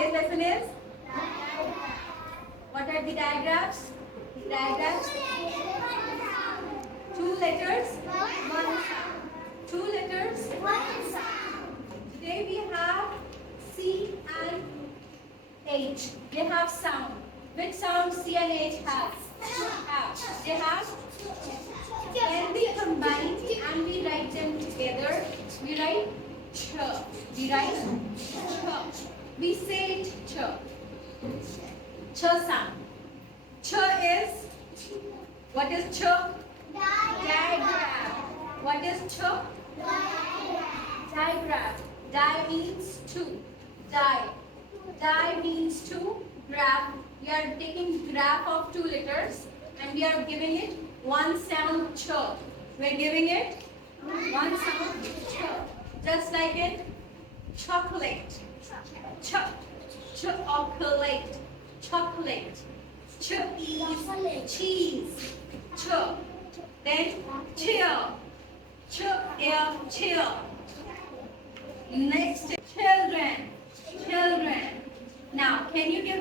Today's lesson is what are the digraphs? Digraphs. Two letters, one sound. Two letters, one sound. Today we have C and H. They have sound. Which sound C and H have? They have. When we combine and we write them together, we write ch. We write ch. We say it ch. Ch sound. Ch is, what is ch? Digraph. What is ch? Digraph. Di means two. Di means two. Graph. We are taking graph of two letters and we are giving it one sound ch. We are giving it one sound ch. Just like in chocolate. Ch. Chocolate. Chocolate. Cheese. Ch. Then chill. Chill. Next, children. Now, can you give